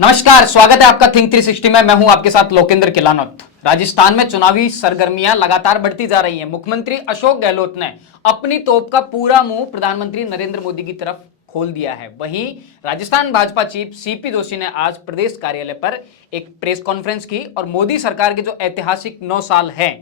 नमस्कार, स्वागत है आपका थिंक 360 में। मैं हूं आपके साथ लोकेंद्र किलानौत। राजस्थान में चुनावी सरगर्मियां लगातार बढ़ती जा रही हैं। मुख्यमंत्री अशोक गहलोत ने अपनी तोप का पूरा मुंह प्रधानमंत्री नरेंद्र मोदी की तरफ खोल दिया है। वहीं राजस्थान भाजपा चीफ सीपी जोशी ने आज प्रदेश कार्यालय पर एक प्रेस कॉन्फ्रेंस की और मोदी सरकार के जो ऐतिहासिक 9 साल हैं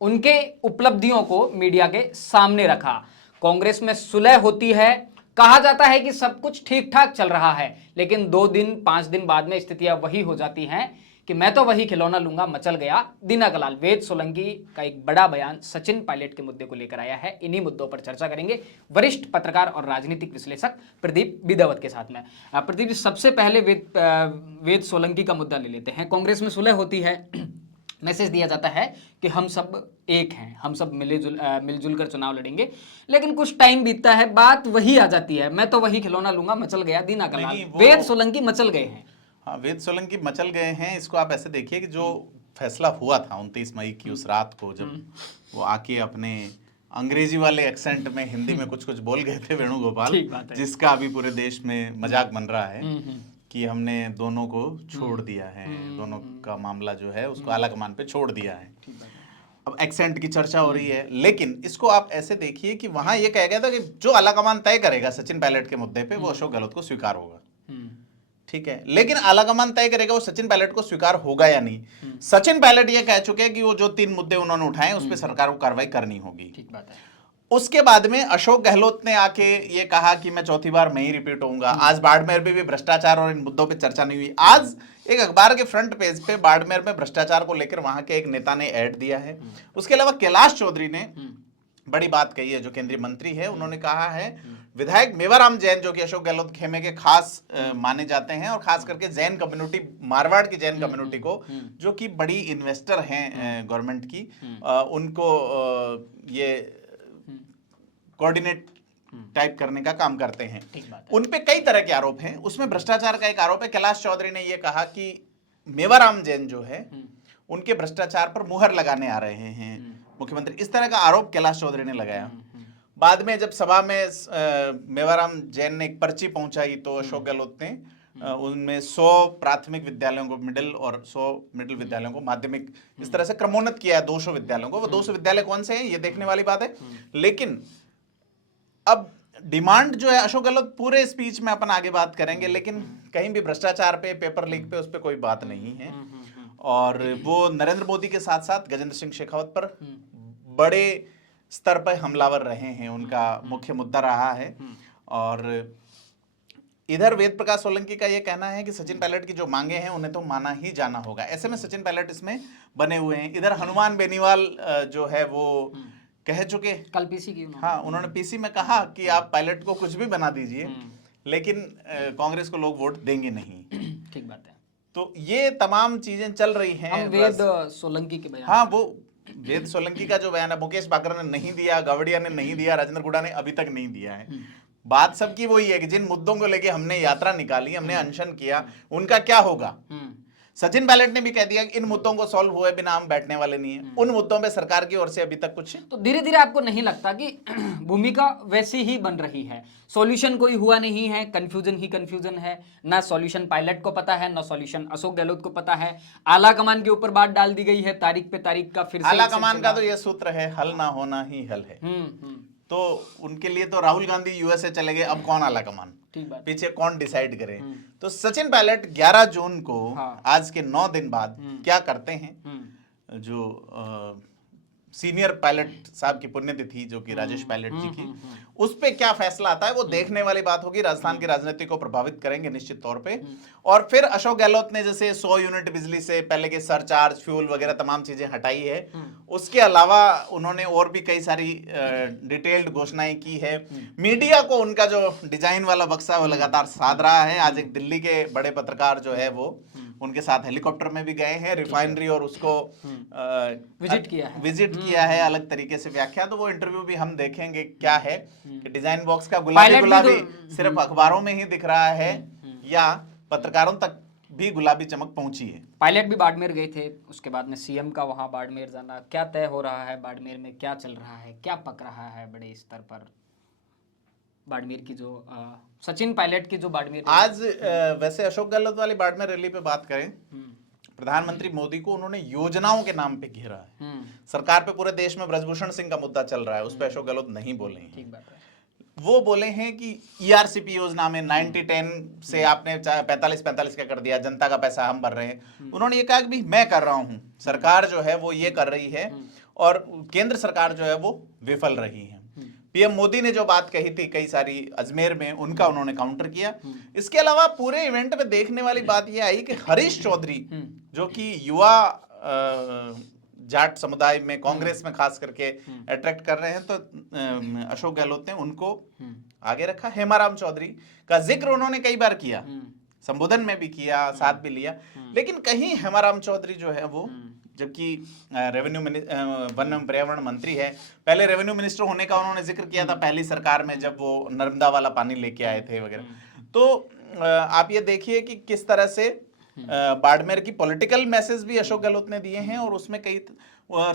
उनके उपलब्धियों को मीडिया के सामने रखा। कांग्रेस में सुलह होती है, कहा जाता है कि सब कुछ ठीक ठाक चल रहा है, लेकिन 2 दिन 5 दिन बाद में स्थितियां वही हो जाती हैं कि मैं तो वही खिलौना लूंगा, मचल गया दिनकलाल। वेद सोलंकी का एक बड़ा बयान सचिन पायलट के मुद्दे को लेकर आया है। इन्हीं मुद्दों पर चर्चा करेंगे वरिष्ठ पत्रकार और राजनीतिक विश्लेषक प्रदीप बिदावत के साथ में। प्रदीप जी, सबसे पहले वेद सोलंकी का मुद्दा ले लेते हैं। कांग्रेस में सुलह होती है, मैसेज दिया जाता है कि हम सब एक हैं, हम सब मिलजुल कर चुनाव लड़ेंगे, लेकिन कुछ टाइम बीतता है, बात वही आ जाती है, मैं तो वही खिलौना लूंगा, मचल गया दिनकलाल। वेद सोलंकी मचल गए हैं। हाँ, वेद सोलंकी मचल गए हैं। इसको आप ऐसे देखिए कि जो फैसला हुआ था 29 मई की उस रात को, जब वो आके अपने अंग्रेजी वाले एक्सेंट में हिंदी में कुछ कुछ बोल गए थे वेणुगोपाल, जिसका अभी पूरे देश में मजाक बन रहा है कि हमने दोनों को छोड़ दिया है, दोनों का मामला जो है उसको आलाकमान पे छोड़ दिया है। अब एक्सेंट की चर्चा हो रही है, लेकिन इसको आप ऐसे देखिए कि वहां ये कहा गया था कि जो आलाकमान तय करेगा सचिन पायलट के मुद्दे पे वो अशोक गहलोत को स्वीकार होगा। ठीक है, लेकिन आलाकमान तय करेगा वो सचिन पायलट को स्वीकार होगा या नहीं। सचिन पायलट ये कह चुके हैं कि वो जो 3 मुद्दे उन्होंने उठाए उस पर सरकार को कार्रवाई करनी होगी। ठीक बात है। उसके बाद में अशोक गहलोत ने आके ये कहा कि मैं चौथी बार मैं ही रिपीट होऊंगा। आज बाड़मेर में भी भ्रष्टाचार और इन मुद्दों पे चर्चा नहीं हुई। आज एक अखबार के फ्रंट पेज पे बाड़मेर में भ्रष्टाचार को लेकर वहां के एक नेता ने ऐड दिया है। उसके अलावा कैलाश चौधरी ने बड़ी बात कही है, जो केंद्रीय मंत्री है। उन्होंने कहा है विधायक मेवाराम जैन, जो कि अशोक गहलोत खेमे के खास माने जाते हैं, और खास करके जैन कम्युनिटी, मारवाड़ की जैन कम्युनिटी को, जो कि बड़ी इन्वेस्टर हैं गवर्नमेंट की, उनको ये कोऑर्डिनेट टाइप करने का काम करते हैं। उन पे कई तरह के आरोप हैं। उसमें भ्रष्टाचार का एक आरोप है। कैलाश चौधरी ने यह कहा कि मेवाराम जैन जो है उनके भ्रष्टाचार पर मुहर लगाने आ रहे हैं मुख्यमंत्री, इस तरह का आरोप कैलाश चौधरी ने लगाया। बाद में जब सभा में मेवाराम जैन ने एक पर्ची पहुंचाई तो अशोक गहलोत ने उनमें 100 प्राथमिक विद्यालयों को मिडिल और 100 मिडिल विद्यालयों को माध्यमिक, इस तरह से क्रमोन्नत किया है 200 विद्यालयों को। वो 200 विद्यालय कौन से हैं ये देखने वाली बात है। लेकिन अब डिमांड जो है, अशोक गहलोत पूरे स्पीच में अपन आगे बात करेंगे, लेकिन कहीं भी भ्रष्टाचार पे, पेपर लीक पे, उस पे कोई बात नहीं है। और वो नरेंद्र मोदी के साथ साथ गजेंद्र सिंह शेखावत पर बड़े स्तर पर हमलावर रहे हैं, उनका मुख्य मुद्दा रहा है। और इधर वेद प्रकाश सोलंकी का यह कहना है कि सचिन पायलट की जो मांगे हैं उन्हें तो माना ही जाना होगा। ऐसे में सचिन पायलट इसमें बने हुए हैं। इधर हनुमान बेनीवाल जो है वो कह चुके, कल पीसी की उन्होंने पीसी में कहा कि आप पायलट को कुछ भी बना दीजिए, लेकिन कांग्रेस को लोग वोट देंगे नहीं। ठीक बात है। तो ये तमाम चीजें चल रही हैं। वेद सोलंकी के बयान, हाँ, वो वेद सोलंकी का जो बयान है, मुकेश बाकरा ने नहीं दिया, गावड़िया ने नहीं दिया, राजेंद्र गुड़ा ने अभी तक नहीं दिया है। बात सबकी वही है कि जिन मुद्दों को लेके हमने यात्रा निकाली, हमने अनशन किया, उनका क्या होगा। सचिन पायलट ने भी कह दिया कि इन मुद्दों को सॉल्व हुए बिना हम बैठने वाले नहीं है। उन मुद्दों पे सरकार की ओर से अभी तक कुछ, तो धीरे धीरे आपको नहीं लगता कि भूमिका वैसी ही बन रही है, सॉल्यूशन कोई हुआ नहीं है, कंफ्यूजन ही कंफ्यूजन है। ना सॉल्यूशन पायलट को पता है, ना सॉल्यूशन अशोक गहलोत को पता है। आला कमान के ऊपर बात डाल दी गई है, तारीख पे तारीख का फिर से। आला कमान का तो यह सूत्र है, हल ना होना ही हल है। तो उनके लिए तो राहुल गांधी यूएसए चले गए, अब कौन आला कमान, पीछे कौन डिसाइड करे। तो सचिन पायलट 11 जून को, आज के 9 दिन बाद क्या करते हैं, जो सीनियर पायलट साहब की पुण्यतिथि जो कि राजेश पायलट जी की, उस पे क्या फैसला आता है वो देखने वाली बात होगी। राजस्थान की राजनीति को प्रभावित करेंगे निश्चित तौर पे। और फिर अशोक गहलोत ने जैसे 100 यूनिट बिजली से पहले के सरचार्ज, फ्यूल वगैरह तमाम चीजें हटाई है। उसके अलावा उन्होंने और भी कई सारी डिटेल्ड घोषणाएं की है। मीडिया को उनका जो डिजाइन वाला बक्सा वो लगातार साध रहा है। आज एक दिल्ली के बड़े पत्रकार जो है वो उनके साथ हेलीकॉप्टर में भी गए हैं, रिफाइनरी और उसको विजिट किया है अलग तरीके से व्याख्या। तो वो इंटरव्यू भी हम देखेंगे क्या है कि डिजाइन बॉक्स का गुलाबी सिर्फ अखबारों में ही दिख रहा है या पत्रकारों तक भी गुलाबी चमक पहुंची है। पायलट भी बाड़मेर गए थे, उसके बाद में सीएम का वहां बाड़मेर जाना, क्या तय हो रहा है बाड़मेर में, क्या चल रहा है, क्या पक रहा है बड़े स्तर पर, बाड़मेर की जो सचिन पायलट की जो बाड़मेर आज वैसे अशोक गहलोत वाली बाड़मेर रैली पे बात करें, हम्म, प्रधानमंत्री मोदी को उन्होंने योजनाओं के नाम पे घेरा है। हम्म, सरकार पे पूरे देश में ब्रजभूषण सिंह का मुद्दा चल रहा है, उस पर अशोक गहलोत नहीं बोले हैं। ठीक बात है। वो बोले हैं कि ईआरसीपी योजना में 90-10 से आपने 45-45 का कर दिया, जनता का पैसा हम भर रहे हैं। उन्होंने ये कहा कि भी मैं कर रहा हूं, सरकार जो है वो ये कर रही है और केंद्र सरकार जो है वो विफल रही है। पीएम मोदी ने जो बात कही थी कई सारी अजमेर में, उनका उन्होंने काउंटर किया। इसके अलावा पूरे इवेंट में देखने वाली बात यह आई कि हरीश चौधरी जो कि युवा जाट समुदाय में कांग्रेस में खास करके अट्रैक्ट कर रहे हैं, तो अशोक गहलोत ने उनको आगे रखा। हेमाराम चौधरी का जिक्र उन्होंने कई बार किया, संबोधन में भी किया, साथ भी लिया, लेकिन कहीं हेमाराम चौधरी जो है वो, जबकि रेवेन्यू वन एवं पर्यावरण मंत्री है, पहले रेवेन्यू मिनिस्टर होने का उन्होंने जिक्र किया था पहली सरकार में जब वो नर्मदा वाला पानी लेके आए थे वगैरह। तो आप ये देखिए कि किस तरह से बाड़मेर की पॉलिटिकल मैसेज भी अशोक गहलोत ने दिए हैं, और उसमें कई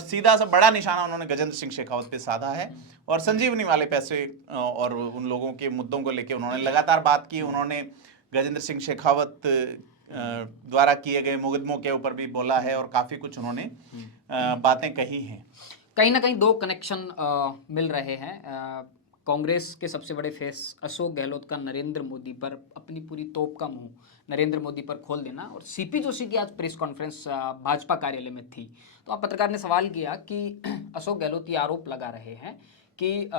सीधा सा बड़ा निशाना उन्होंने गजेंद्र सिंह शेखावत पे साधा है, और संजीवनी वाले पैसे और उन लोगों के मुद्दों को लेकर उन्होंने लगातार बात की। उन्होंने गजेंद्र सिंह शेखावत द्वारा किए गए मुकदमों के ऊपर भी बोला है, और काफी कुछ उन्होंने बातें कही हैं। कहीं ना कहीं दो कनेक्शन मिल रहे हैं। कांग्रेस के सबसे बड़े फेस अशोक गहलोत का नरेंद्र मोदी पर अपनी पूरी तोप का मुंह नरेंद्र मोदी पर खोल देना, और सीपी जोशी की आज प्रेस कॉन्फ्रेंस भाजपा कार्यालय में थी, तो आप पत्रकार ने सवाल किया कि अशोक गहलोत ये आरोप लगा रहे हैं कि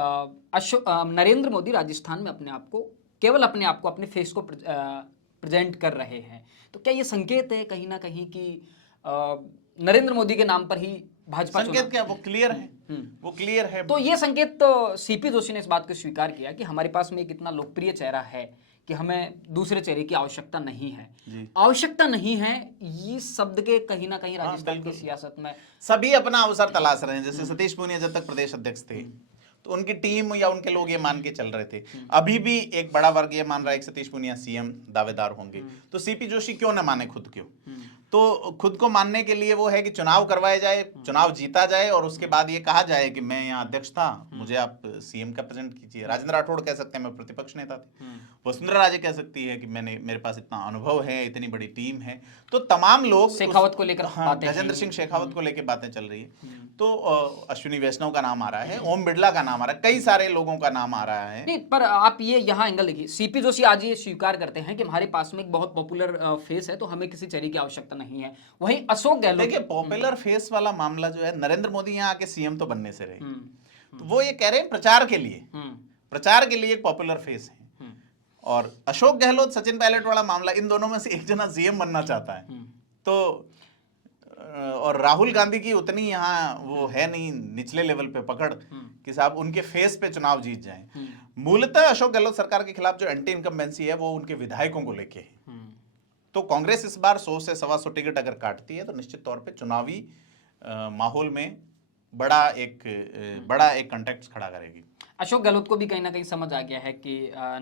नरेंद्र मोदी राजस्थान में अपने आप को अपने फेस को प्रेजेंट कर रहे हैं, तो क्या ये संकेत है कहीं ना कहीं कि नरेंद्र मोदी के नाम पर ही भाजपा संकेत क्या, वो क्लियर है, वो क्लियर है। तो ये संकेत तो सीपी जोशी ने इस बात को स्वीकार किया कि हमारे पास में एक इतना लोकप्रिय चेहरा है कि हमें दूसरे चेहरे की आवश्यकता नहीं है। आवश्यकता नहीं है, ये शब्द के कहीं ना कहीं राजस्थान की सियासत में सभी अपना अवसर तलाश रहे हैं। जैसे सतीश पूनिया जब तक प्रदेश अध्यक्ष थे तो उनकी टीम या उनके लोग ये मान के चल रहे थे, अभी भी एक बड़ा वर्ग ये मान रहा है कि सतीश पूनिया सीएम दावेदार होंगे, तो सीपी जोशी क्यों ना माने खुद क्यों? तो खुद को मानने के लिए वो है कि चुनाव करवाए जाए, चुनाव जीता जाए, और उसके बाद ये कहा जाए कि मैं यहाँ अध्यक्ष था, मुझे आप सीएम का प्रेजेंट कीजिए। राजेंद्र राठौड़ कह सकते हैं मैं प्रतिपक्ष नेता थी, वसुंधरा राजे कह सकती है कि मेरे पास इतना अनुभव है, इतनी बड़ी टीम है। तो तमाम लोग शेखावत को लेकर गजेंद्र सिंह शेखावत को लेकर बातें चल रही है। तो अश्विनी वैष्णव का नाम आ रहा है, ओम बिरला का नाम आ रहा है, कई सारे लोगों का नाम आ रहा है। नहीं, पर आप ये यहाँ एंगल देखिए, सीपी जोशी आज ये स्वीकार करते हैं कि हमारे पास में एक बहुत पॉपुलर फेस है, तो हमें किसी चेहरे की आवश्यकता नहीं है। वहीं अशोक गहलोत, देखिए पॉपुलर फेस वाला मामला जो है, नरेंद्र मोदी यहाँ आके सीएम तो बनने से रहे, तो वो ये कह रहे हैं प्रचार के लिए एक पॉपुलर फेस है। और अशोक गहलोत सचिन पायलट वाला मामला, इन दोनों में से एक जना सीएम बनना चाहता है, तो और राहुल गांधी की उतनी यहाँ वो है नहीं निचले लेवल पे पकड़ कि साहब उनके फेस पे चुनाव जीत जाएं। मूलतः अशोक गहलोत सरकार के खिलाफ जो एंटी इनकम्बेंसी है वो उनके विधायकों को लेके है। तो कांग्रेस इस बार 100 से 125 टिकट अगर काटती है तो निश्चित तौर पे चुनावी माहौल में बड़ा एक कंटेक्स्ट खड़ा करेगी। अशोक गहलोत को भी कहीं ना कहीं समझ आ गया है कि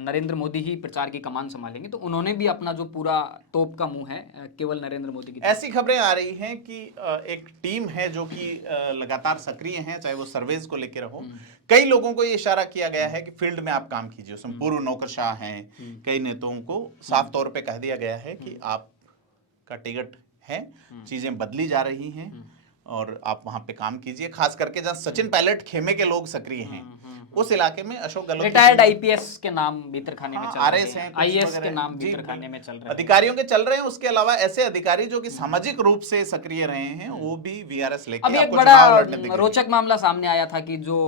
नरेंद्र मोदी ही प्रचार की कमान संभालेंगे, तो उन्होंने भी अपना जो पूरा तोप का मुंह है केवल नरेंद्र मोदी की। ऐसी खबरें आ रही हैं कि एक टीम है जो कि लगातार सक्रिय है, चाहे वो सर्वेज को लेकर हो। कई लोगों को ये इशारा किया गया है कि फील्ड में आप काम कीजिए, उसमें पूर्व नौकरशाह हैं, कई नेताओं को साफ तौर पे कह दिया गया है कि आपका टिकट है, चीजें बदली जा रही हैं और आप वहां पे काम कीजिए। खास करके जहां सचिन पायलट खेमे के लोग सक्रिय हैं उस इलाके में अशोक गहलोत रिटायर्ड आईपीएस के नाम भीतर खाने में चल रहे आरएस हैं, आईएएस के नाम भीतर खाने में चल रहे हैं, अधिकारियों के चल रहे हैं। उसके अलावा ऐसे अधिकारी जो कि सामाजिक रूप से सक्रिय रहे हैं वो भी वीआरएस लेके अभी एक बड़ा रोचक मामला सामने आया था कि जो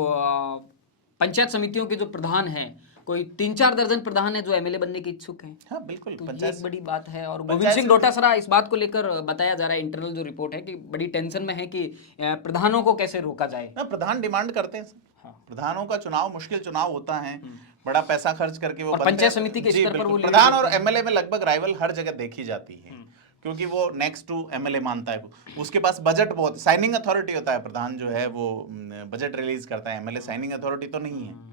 पंचायत समितियों के जो प्रधान हैं, कोई 3-4 दर्जन प्रधान है जो एमएलए बनने के इच्छुक हैं। हाँ बिल्कुल, तो ये एक बड़ी बात है। और गोविंद सिंह डोटासरा इस बात को लेकर बताया जा रहा है, इंटरनल जो रिपोर्ट है कि बड़ी टेंशन में है कि प्रधानों को कैसे रोका जाए। प्रधान डिमांड करते हैं। प्रधानों का चुनाव मुश्किल चुनाव होता है, बड़ा पैसा खर्च करके वो पंचायत समिति के स्तर पर वो प्रधान और एमएलए में लगभग राइवल हर जगह देखी जाती है, क्योंकि वो नेक्स्ट टू एमएलए मानता है। उसके पास बजट बहुत, साइनिंग अथॉरिटी होता है, प्रधान जो है वो बजट रिलीज करता है, एमएलए साइनिंग अथॉरिटी तो नहीं है।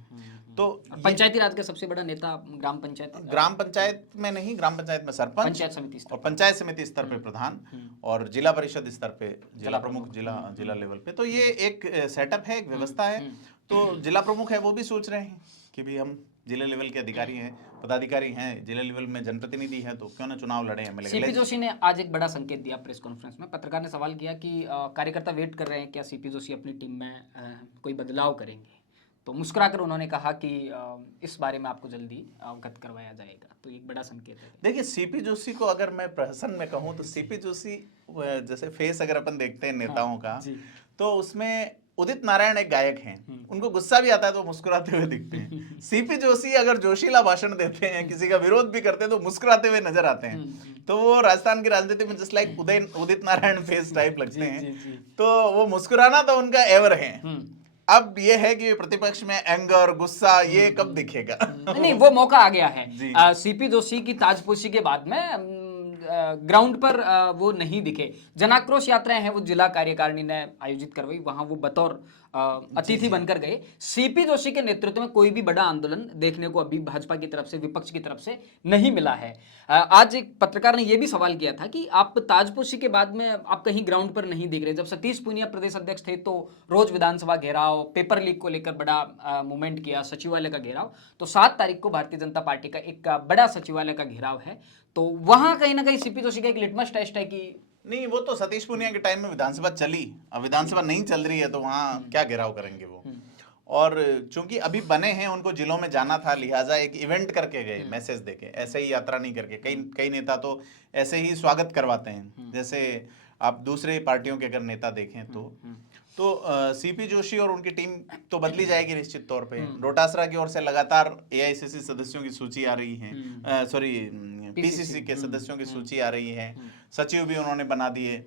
तो पंचायती राज का सबसे बड़ा नेता ग्राम पंचायत में नहीं, ग्राम पंचायत में सरपंच, पंचायत समिति स्तर, और पंचायत समिति स्तर पे प्रधान, और जिला परिषद स्तर पे जिला प्रमुख, जिला लेवल पे। तो ये एक सेटअप है, एक व्यवस्था है। तो जिला प्रमुख है वो भी सोच रहे हैं कि भी हम जिले लेवल के अधिकारी हैं, पदाधिकारी हैं, जिले लेवल में जनप्रतिनिधि हैं, तो क्यों ना चुनाव लड़े एमएलए। सीपी जोशी ने आज एक बड़ा संकेत दिया प्रेस कॉन्फ्रेंस में। पत्रकार ने सवाल किया कि कार्यकर्ता वेट कर रहे हैं क्या सीपी जोशी अपनी टीम में कोई बदलाव करेंगे, तो मुस्कुराकर उन्होंने कहा कि इस बारे में आपको जल्दी अवगत करवाया जाएगा। तो एक बड़ा संकेत है। देखिए सीपी जोशी को अगर मैं प्रहसन में कहूँ तो सीपी जोशी जैसे फेस अगर अपन देखते हैं नेताओं का, तो उसमें उदित नारायण एक गायक हैं, उनको गुस्सा भी आता है तो मुस्कुराते हुए दिखते हैं। सीपी जोशी अगर जोशीला भाषण देते हैं, किसी का विरोध भी करते हैं तो मुस्कुराते हुए नजर आते हैं। तो वो राजस्थान की राजनीति में just like Udit Narayan face type लगते हैं। तो वो मुस्कुराना तो उनका एवर है। अब ये है कि प्रतिपक्ष में एंगर, गुस्सा ये कब दिखेगा? नहीं, वो मौका आ गया है। सीपी जोशी की ताजपोशी के बाद में ग्राउंड पर वो नहीं दिखे। जनाक्रोश यात्राएं हैं वो जिला कार्यकारिणी ने आयोजित करवाई, वहां वो बतौर अतिथि बनकर गए। सीपी जोशी के नेतृत्व में कोई भी बड़ा आंदोलन देखने को अभी भाजपा की तरफ से, विपक्ष की तरफ से नहीं मिला है। आज एक पत्रकार ने यह भी सवाल किया था कि आप ताजपोशी के बाद में आप कहीं ग्राउंड पर नहीं दिख रहे। जब सतीश पूनिया प्रदेश अध्यक्ष थे तो रोज विधानसभा घेराव, पेपर लीक को लेकर बड़ा मूवमेंट किया, सचिवालय का घेराव। तो 7 तारीख को भारतीय जनता पार्टी का एक बड़ा सचिवालय का घेराव है, तो वहां कहीं ना कहीं सीपी जोशी का एक लिटमस टेस्ट है कि नहीं, वो तो सतीश पूनिया के टाइम में विधानसभा चली, अब विधानसभा नहीं चल रही है तो वहाँ क्या घेराव करेंगे वो। और चूंकि अभी बने हैं, उनको जिलों में जाना था, लिहाजा एक इवेंट करके गए, मैसेज देके, ऐसे ही यात्रा नहीं करके। कई नेता तो ऐसे ही स्वागत करवाते हैं, जैसे आप दूसरे पार्टियों के अगर नेता देखें तो सीपी जोशी और उनकी टीम तो बदली जाएगी निश्चित तौर पे। डोटासरा की ओर से लगातार एआईसीसी सदस्यों की सूची आ रही है, सॉरी पीसीसी के सदस्यों की सूची आ रही है, सचिव भी उन्होंने बना दिए।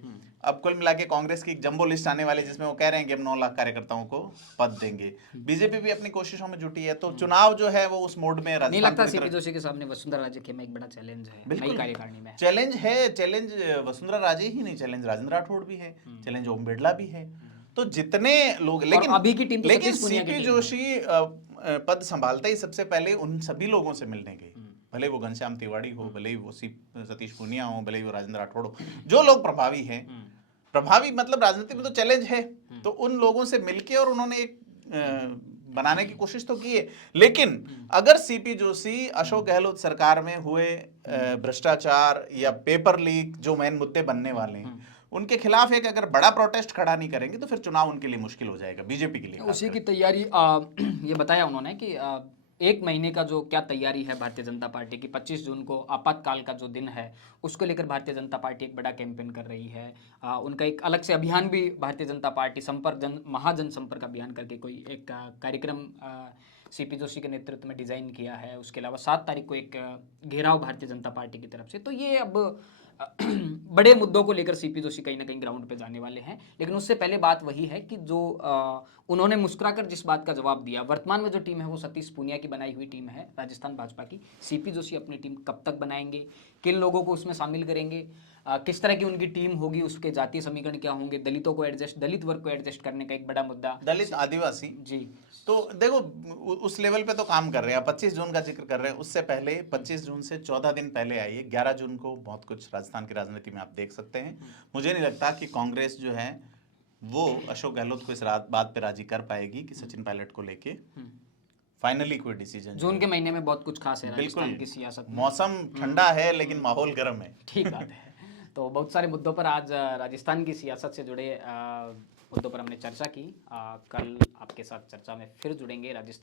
अब कुल मिला के कांग्रेस की एक जंबो लिस्ट आने वाली, जिसमें वो कह रहे हैं कि हम 9 लाख कार्यकर्ताओं को पद देंगे। बीजेपी भी अपनी कोशिशों में जुटी है, तो चुनाव जो है वो उस मोड में नहीं लगता सीपी जोशी के सामने वसुंधरा राजे के में एक बड़ा चैलेंज है नई कार्यकारिणी में। चैलेंज है, चैलेंज वसुंधरा राजे ही नहीं, चैलेंज राजेंद्र राठौड़ भी है, चैलेंज ओम बिरला भी है। तो जितने लोग, लेकिन अभी की टीम तो लेकिन सीपी जोशी पद संभालते ही सबसे पहले उन सभी लोगों से मिलने गए, भले वो घनश्याम तिवारी हो, भले ही वो सतीश पूनिया हो, भले ही वो राजेंद्र राठौड़ हो, जो लोग प्रभावी हैं। प्रभावी मतलब राजनीति में तो चैलेंज है, तो उन लोगों से मिलके और उन्होंने एक बनाने की कोशिश तो की है। लेकिन अगर सीपी जोशी अशोक गहलोत सरकार में हुए भ्रष्टाचार या पेपर लीक, जो मेन मुद्दे बनने वाले हैं, उनके खिलाफ एक अगर बड़ा प्रोटेस्ट खड़ा नहीं करेंगे तो फिर चुनाव उनके लिए मुश्किल हो जाएगा, बीजेपी के लिए। उसी की तैयारी ये बताया उन्होंने कि 1 महीने का जो क्या तैयारी है भारतीय जनता पार्टी की, 25 जून को आपातकाल का जो दिन है उसको लेकर भारतीय जनता पार्टी एक बड़ा कैंपेन कर रही है। उनका एक अलग से अभियान भी भारतीय जनता पार्टी महाजन संपर्क अभियान करके कोई एक कार्यक्रम सीपी जोशी के नेतृत्व में डिजाइन किया है। उसके अलावा 7 तारीख को एक घेराव भारतीय जनता पार्टी की तरफ से। तो ये अब बड़े मुद्दों को लेकर सीपी जोशी कहीं ना कहीं ग्राउंड पे जाने वाले हैं। लेकिन उससे पहले बात वही है कि जो उन्होंने मुस्कुराकर जिस बात का जवाब दिया, वर्तमान में जो टीम है वो सतीश पूनिया की बनाई हुई टीम है राजस्थान भाजपा की। सीपी जोशी अपनी टीम कब तक बनाएंगे, किन लोगों को उसमें शामिल करेंगे, किस तरह की उनकी टीम होगी, उसके जातीय समीकरण क्या होंगे, दलितों को एडजस्ट, दलित वर्ग को एडजस्ट करने का एक बड़ा मुद्दा, दलित आदिवासी जी। तो देखो उस लेवल पे तो काम कर रहे हैं। 25 जून का जिक्र कर रहे हैं, उससे पहले 25 जून से 14 दिन पहले आइए, 11 जून को बहुत कुछ राजस्थान की राजनीति में आप देख सकते हैं। मुझे नहीं लगता कि कांग्रेस जो है वो अशोक गहलोत को इस बात पे राजी कर पाएगी कि सचिन पायलट को लेके फाइनली कोई डिसीजन। जून के महीने में बहुत कुछ खास है राजस्थान की सियासत में। मौसम ठंडा है लेकिन माहौल गर्म है। ठीक बात है। तो बहुत सारे मुद्दों पर आज राजस्थान की सियासत से जुड़े मुद्दों पर हमने चर्चा की। कल आपके साथ चर्चा में फिर जुड़ेंगे। राजस्थान